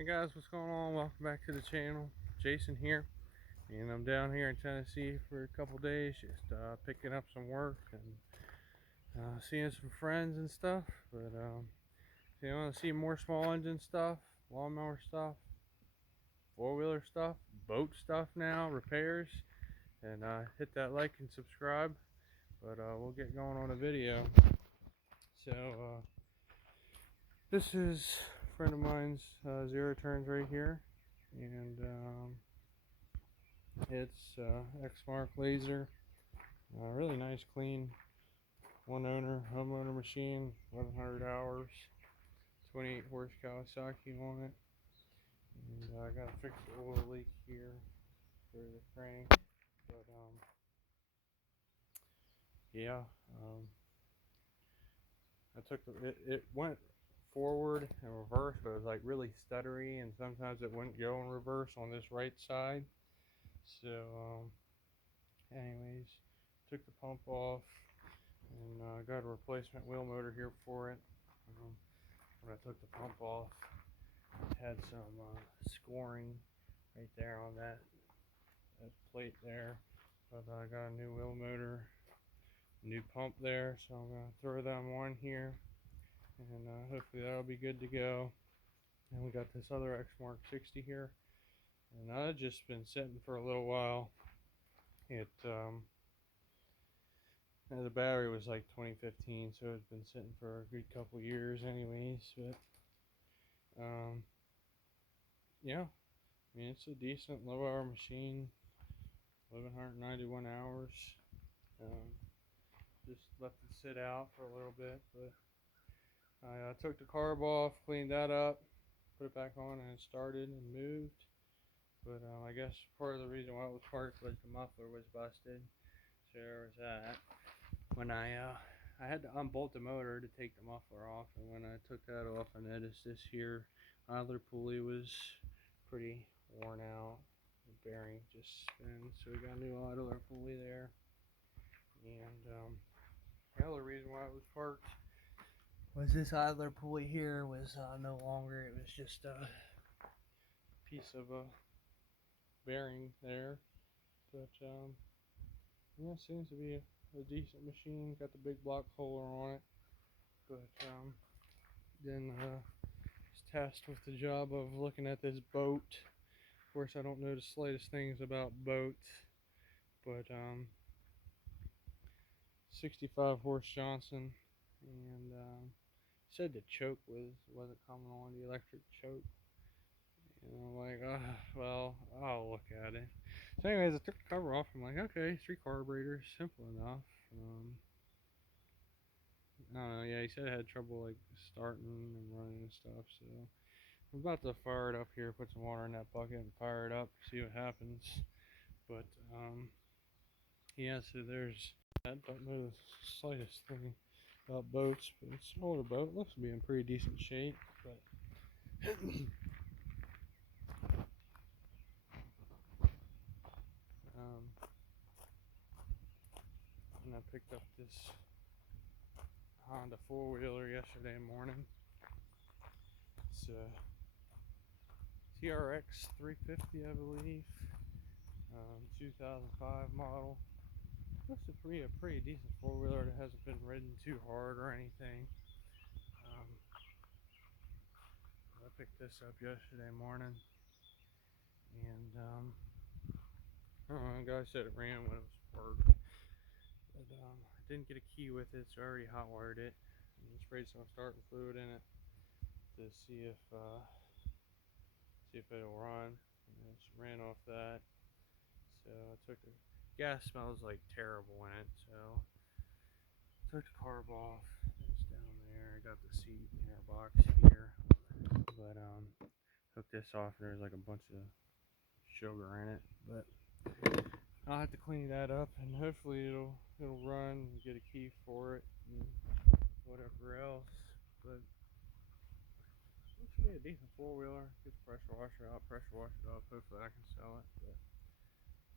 Hey guys, what's going on? Welcome back to the channel. Jason here, and I'm down here in Tennessee for a couple days, just picking up some work and seeing some friends and stuff. But if you want to see more small engine stuff, lawnmower stuff, four-wheeler stuff, boat stuff now, repairs, and hit that like and subscribe. But we'll get going on the video. So this is a friend of mine's Zero Turns right here, and it's Exmark laser, really nice, clean, one owner, homeowner machine, 1100 hours, 28 horse Kawasaki on it. And I gotta fix the oil leak here for the crank, but yeah, I took it went forward and reverse, but it was like really stuttery, and sometimes it wouldn't go in reverse on this right side. So anyways, took the pump off, and got a replacement wheel motor here for it. When I took the pump off, it had some scoring right there on that plate there, but I got a new wheel motor, new pump there, so I'm going to throw them on here, and hopefully that'll be good to go. And we got this other Exmark 60 here, and I've just been sitting for a little while. The battery was like 2015, so it's been sitting for a good couple years anyways. But yeah, I mean, it's a decent low hour machine, 1191 hours. Just left it sit out for a little bit, but I took the carb off, cleaned that up, put it back on, and it started and moved. But I guess part of the reason why it was parked was the muffler was busted, so there was that. When I had to unbolt the motor to take the muffler off, and when I took that off, I noticed this here idler pulley was pretty worn out. The bearing just spins, so we got a new idler pulley there. And the other reason why it was parked was this idler pulley here was no longer. It was just a piece of a bearing there. But yeah, it seems to be a decent machine. Got the big block holder on it. But then was tasked with the job of looking at this boat. Of course, I don't know the slightest things about boats, but 65 horse Johnson, and said the choke wasn't coming on, the electric choke. And I'm like, well, I'll look at it. So anyways, I took the cover off. I'm like, okay, 3 carburetors, simple enough. I don't know, yeah, he said I had trouble like starting and running and stuff, so I'm about to fire it up here, put some water in that bucket and fire it up, see what happens. But yeah, so there's that. Don't know the slightest thing about boats, but it's an older boat, looks to be in pretty decent shape. But and I picked up this Honda four-wheeler yesterday morning. It's a TRX 350, I believe, 2005 model. Looks a pretty decent four-wheeler that hasn't been ridden too hard or anything. I picked this up yesterday morning, and I don't know, the guy said it ran when it was parked, but I didn't get a key with it, so I already hot wired it and sprayed some starting fluid in it to see if it'll run. And it ran off that. So I took the gas, smells like terrible in it, so I took the carb off. It's down there. I got the seat air box here, but took this off, and there's like a bunch of sugar in it. But I'll have to clean that up, and hopefully it'll run and get a key for it and whatever else. But looks to be a decent four-wheeler. Get the pressure washer out, pressure wash it up. Hopefully I can sell it. But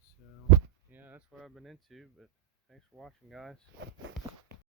so yeah, that's what I've been into. But thanks for watching, guys.